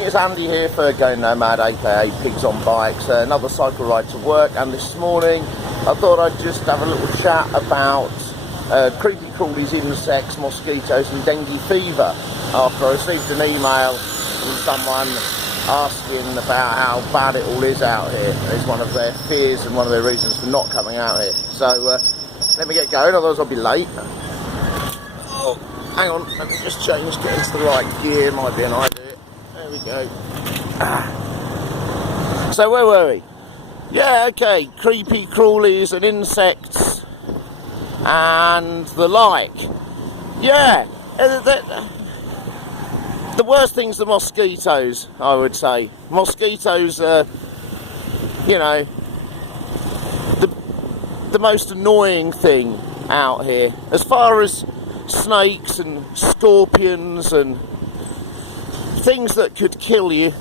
morning, it's Andy here for Going Nomad, aka Pigs on Bikes, another cycle ride to work. And this morning I thought I'd just have a little chat about creepy crawlies, insects, mosquitoes and dengue fever, after I received an email from someone asking about how bad it all is out here. It's one of their fears and one of their reasons for not coming out here. So let me get going, otherwise I'll be late. Oh, hang on, let me just change, get into the right gear, might be an idea. There we go. So where were we? Yeah, okay, creepy crawlies and insects and the like. Yeah, the worst thing's the mosquitoes, I would say. Mosquitoes are, you know, the most annoying thing out here. As far as snakes and scorpions and things that could kill you,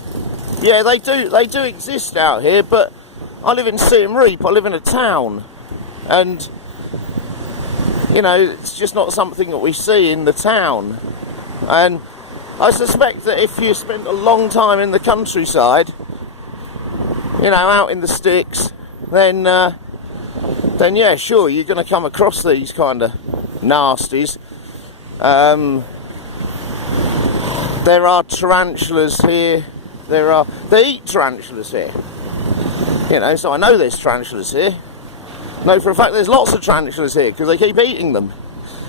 yeah, they do exist out here, but I live in Siem Reap, I live in a town, and you know, it's just not something that we see in the town. And I suspect that if you spent a long time in the countryside, you know, out in the sticks, then yeah, sure, you're going to come across these kind of nasties. There are tarantulas here. They eat tarantulas here. You know, so I know there's tarantulas here. No, for a fact, there's lots of tarantulas here because they keep eating them.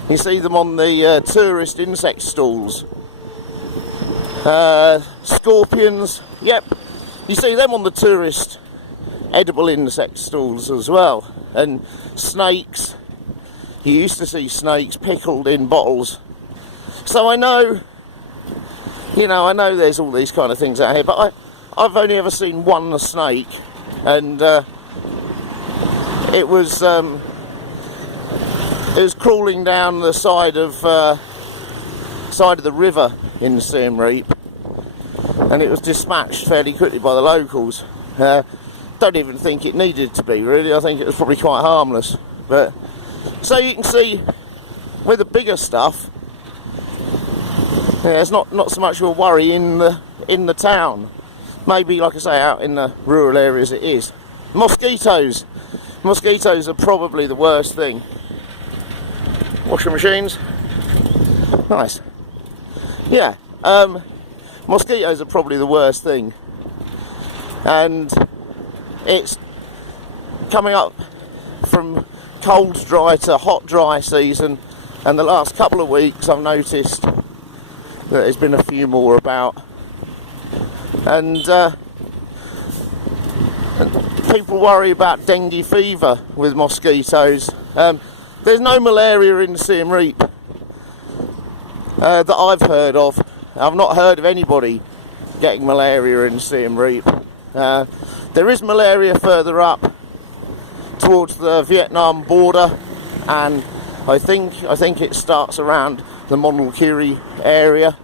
You see them on the tourist insect stalls. Scorpions, yep. You see them on the tourist edible insect stalls as well. And snakes. You used to see snakes pickled in bottles. So I know, you know, I know there's all these kind of things out here, but I've only ever seen one snake, and it was crawling down the side of the river in Siem Reap, and it was dispatched fairly quickly by the locals. Don't even think it needed to be, really. I think it was probably quite harmless. But so you can see with the bigger stuff, yeah, it's not so much of a worry in the town. Maybe, like I say, out in the rural areas it is. Mosquitoes are probably the worst thing. Washing machines, nice. Yeah, mosquitoes are probably the worst thing, and it's coming up from cold dry to hot dry season, and the last couple of weeks I've noticed that there's been a few more about, and people worry about dengue fever with mosquitoes. There's no malaria in Siem Reap that I've heard of. I've not heard of anybody getting malaria in Siem Reap. There is malaria further up towards the Vietnam border, and I think it starts around the Monulkiri area.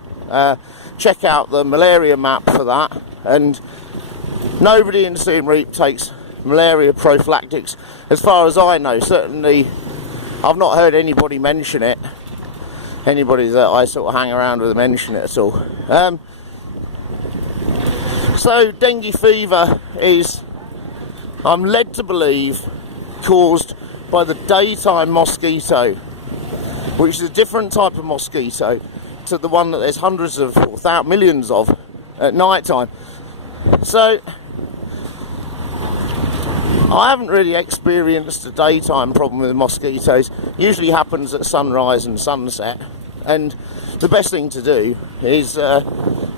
Check out the malaria map for that. And nobody in Siem Reap takes malaria prophylactics, as far as I know. Certainly, I've not heard anybody mention it. Anybody that I sort of hang around with mention it at all. So dengue fever is, I'm led to believe, caused by the daytime mosquito, which is a different type of mosquito to the one that there's hundreds of or millions of at night time. So I haven't really experienced a daytime problem with mosquitoes. Usually happens at sunrise and sunset, and the best thing to do is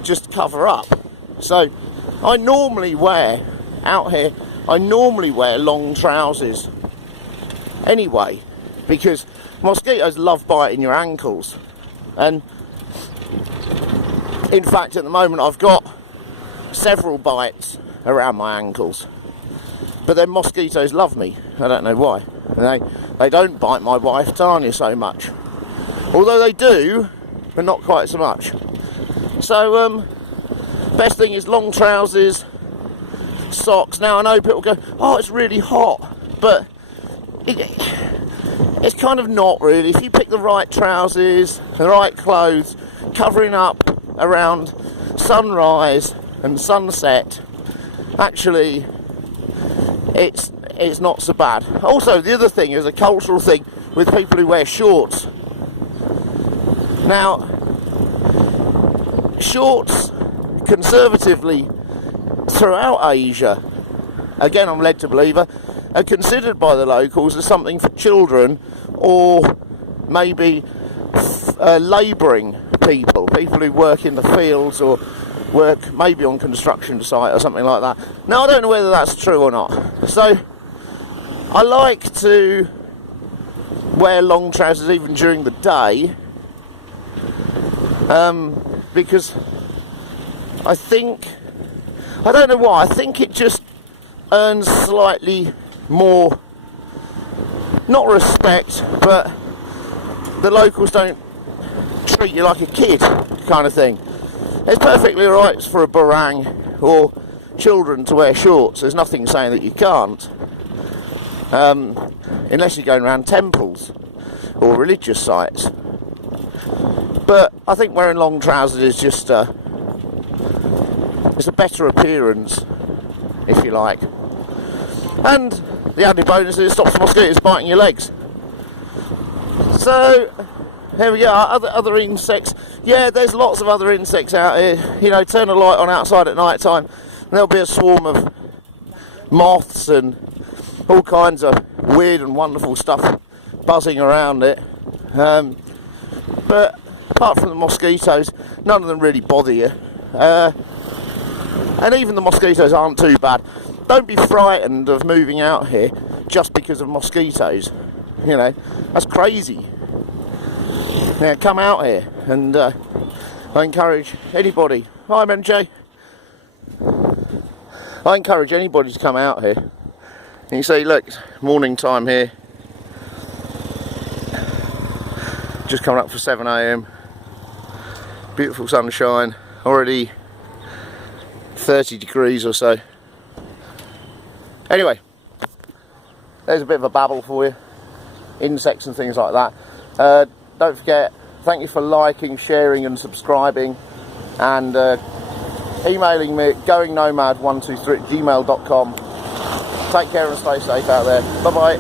just cover up. So I normally wear, out here, long trousers anyway, because mosquitoes love biting your ankles. And in fact, at the moment I've got several bites around my ankles, but then mosquitoes love me. I don't know why. They don't bite my wife Tanya so much, although they do, but not quite so much. So best thing is long trousers, socks. Now I know people go, oh, it's really hot, but it's kind of not really. If you pick the right trousers, the right clothes, covering up around sunrise and sunset, actually it's not so bad. Also, the other thing is a cultural thing with people who wear shorts. Now, shorts conservatively throughout Asia, again I'm led to believe, are considered by the locals as something for children, or maybe labouring people who work in the fields or work maybe on construction site or something like that. Now, I don't know whether that's true or not, so I like to wear long trousers even during the day, because I don't know why, I think it just earns slightly more, not respect, but the locals don't treat you like a kid kind of thing. It's perfectly alright for a barang or children to wear shorts. There's nothing saying that you can't, unless you're going around temples or religious sites. But I think wearing long trousers is just it's a better appearance, if you like. And the added bonus is it stops mosquitoes biting your legs. So here we are, other insects. Yeah, there's lots of other insects out here. You know, turn a light on outside at night time and there'll be a swarm of moths and all kinds of weird and wonderful stuff buzzing around it. But apart from the mosquitoes, none of them really bother you. And even the mosquitoes aren't too bad. Don't be frightened of moving out here just because of mosquitoes. You know, that's crazy. Yeah, come out here, and I encourage anybody. Hi, MJ. I encourage anybody to come out here. And you see, look, it's morning time here. Just coming up for 7 AM. Beautiful sunshine. Already 30 degrees or so. Anyway, there's a bit of a babble for you. Insects and things like that. Don't forget, thank you for liking, sharing and subscribing, and emailing me at goingnomad123@gmail.com. Take care and stay safe out there. Bye bye.